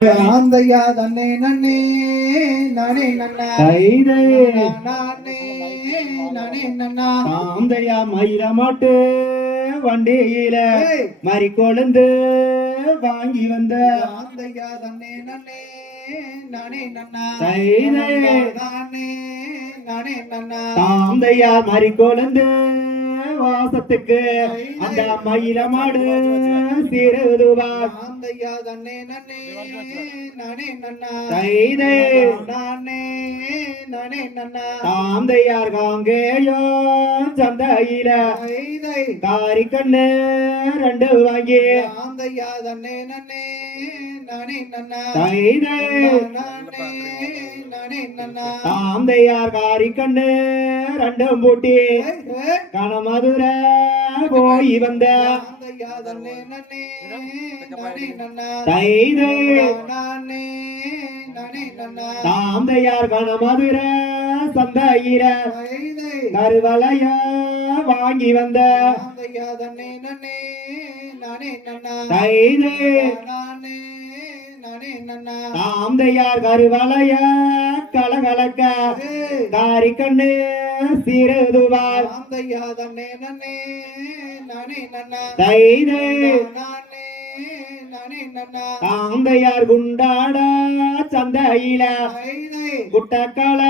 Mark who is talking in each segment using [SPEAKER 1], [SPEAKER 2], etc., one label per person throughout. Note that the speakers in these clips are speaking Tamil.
[SPEAKER 1] ஆந்தையா தன்னே நன்னே நானே நன்னா. நானே நானே நன்னா.
[SPEAKER 2] தாந்தையா மயில மாட்டு வண்டியில மறி கொழுந்து வாங்கி வந்த.
[SPEAKER 1] ஆந்தையா தன்னே நன்னே நானே நன்னா. நானே நானே நன்னா.
[SPEAKER 2] தாந்தையா மறி கொழுந்து வாசத்துக்கு. அந்த மயில மாடு சிறுதுவா.
[SPEAKER 1] ஆந்தையா தன்னே நன்னே நானே நன்னா.
[SPEAKER 2] தைதை.
[SPEAKER 1] நானே நானே நன்னா.
[SPEAKER 2] தாந்தையார் காங்கேயோ சந்தையில.
[SPEAKER 1] தைதை.
[SPEAKER 2] காரி கண்ணு ரெண்டு வாங்கி.
[SPEAKER 1] ஆந்தையா தன்னே நன்னே நானே நன்னா.
[SPEAKER 2] தைதை.
[SPEAKER 1] நானே நானே நன்னா.
[SPEAKER 2] தாந்தையார் காரி கண்ணு ரெண்டும் பூட்டி
[SPEAKER 1] ஏய், ஏய்.
[SPEAKER 2] கனமதுர போய் வந்த தாந்தையார் கனமதுர சந்தையில கருவளைய வாங்கி வந்த தைதே தாந்தையார் கருவளைய கலகலக்க காரி கண்ணு சிறுதுவார். தாந்தையார் குண்டாட சந்தையில குட்டக்கால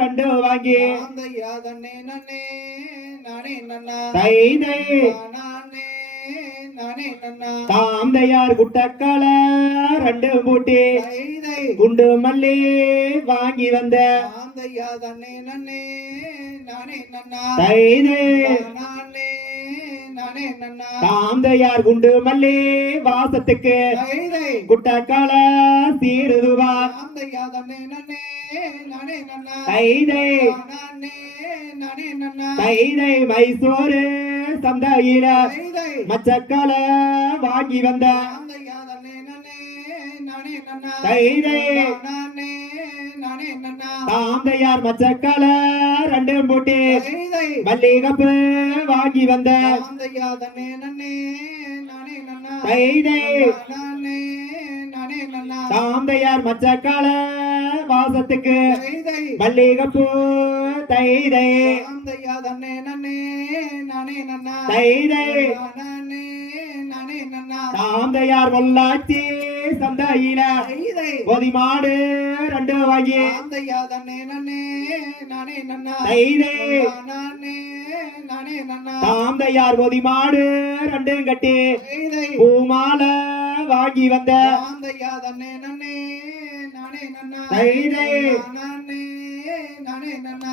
[SPEAKER 2] ரெண்டு வாங்கி.
[SPEAKER 1] ஆந்தையா தன்னே நன்னே நானே நன்னா
[SPEAKER 2] தைதை. தாந்தையார் குட்டக்கால ரெண்டு
[SPEAKER 1] தைதை
[SPEAKER 2] குண்டு மல்லி வாங்கி வந்த. தாந்தையார் குண்டு மல்லி வாசத்துக்கு
[SPEAKER 1] தைதை.
[SPEAKER 2] குட்டக்கால
[SPEAKER 1] நன்னா
[SPEAKER 2] தைதை மைசூரு சந்தையில மச்சக்கால வாங்கி வந்த தாந்தையார் மச்சக்கால ரெண்டும் பூட்டி மல்லிகப்பு வாங்கி வந்த தாந்தையார் மச்சக்கால வாசத்துக்கு
[SPEAKER 1] தைதை
[SPEAKER 2] மல்லிகப்பு தைதை
[SPEAKER 1] ஆந்தையா தன்னே நன்னே நானே நன்னா.
[SPEAKER 2] தைதை
[SPEAKER 1] நானே நானே நன்னா.
[SPEAKER 2] தாந்தையார் பொள்ளாச்சி சந்தையில.
[SPEAKER 1] தைதை
[SPEAKER 2] பொதி மாடு ரெண்டு வாங்கி.
[SPEAKER 1] ஆந்தையா தன்னே நன்னே நானே நன்னா.
[SPEAKER 2] தைதை
[SPEAKER 1] நானே நானே நன்னா.
[SPEAKER 2] தாந்தையார் பொதி மாடு ரெண்டும் கட்டி. பூமால வாங்கி வந்த.
[SPEAKER 1] ஆந்தையா தன்னே நன்னே நானே நன்னா.
[SPEAKER 2] தைதை
[SPEAKER 1] நானே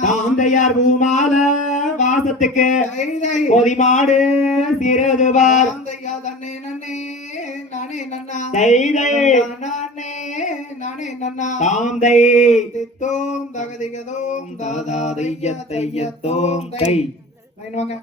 [SPEAKER 2] தாந்தையார் பூமால வாசத்துக்கு
[SPEAKER 1] தைதை
[SPEAKER 2] பொதி மாடு சிறுதுவார். தாந்தை
[SPEAKER 1] தித்தோம் தகதிகதோம் தாதா தைய தைய தோம்
[SPEAKER 2] கை.
[SPEAKER 1] வாங்க.